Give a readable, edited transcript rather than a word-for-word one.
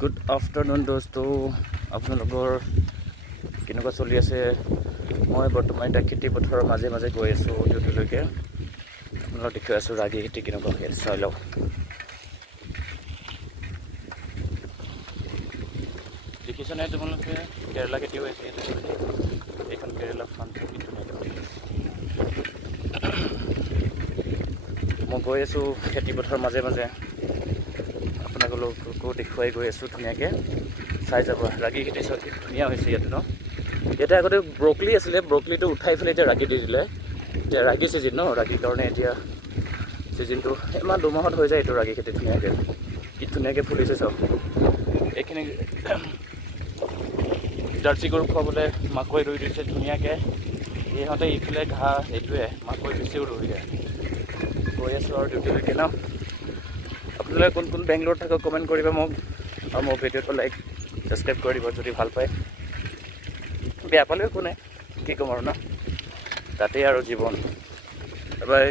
Good afternoon দোস্ত, আপোনালোকৰ কেনেকুৱা চলি আছে? মই বৰ্তমান এতিয়া খেতি পথাৰৰ মাজে মাজে গৈ আছোঁ ডিউটিলৈকে। আপোনালোকক দেখুৱাই আছোঁ ৰাগী খেতি কেনেকুৱা হৈ আছে, চাই লওক। দেখিছেনে তোমালোকে? কেৰেলা খেতি হৈ আছে ইয়াতে। এইখন কেৰেলা ফাৰ্ম কি ধুনীয়াকৈ হৈ আছে। মই গৈ আছোঁ খেতি পথাৰৰ মাজে মাজে, আপোনালোককো দেখুৱাই গৈ আছোঁ ধুনীয়াকৈ। চাই যাব, ৰাগী খেতি চব ধুনীয়া হৈছে ইয়াতে ন। ইয়াতে আগতে ব্ৰকলি আছিলে, ব্ৰকলিটো উঠাই পেলাই এতিয়া ৰাগী দি দিলে। এতিয়া ৰাগী ছিজন ন, ৰাগীৰ কাৰণে এতিয়া ছিজনটো এমাহ দুমাহত হৈ যায় এইটো ৰাগী খেতি ধুনীয়াকৈ। কি ধুনীয়াকৈ ফুলিছে চব। এইখিনি জাৰ্চি গৰু খুৱাবলৈ মাকৈ ৰুই দিছে ধুনীয়াকৈ। ইহঁতে ইফালে ঘাঁহ এইটোৱে মাকৈ বেছিও ৰুই দিয়ে। গৈ আছোঁ আৰু ডিউটিলৈকে ন। আপোনালোকে কোন কোন বেংগলোৰত থাকক কমেণ্ট কৰিব মোক, আৰু মোৰ ভিডিঅ'টো লাইক ছাবস্ক্ৰাইব কৰি দিব যদি ভাল পায়। বেয়া পালেও একো নাই, কি ক'ম আৰু ন, তাতেই আৰু জীৱন। বাই।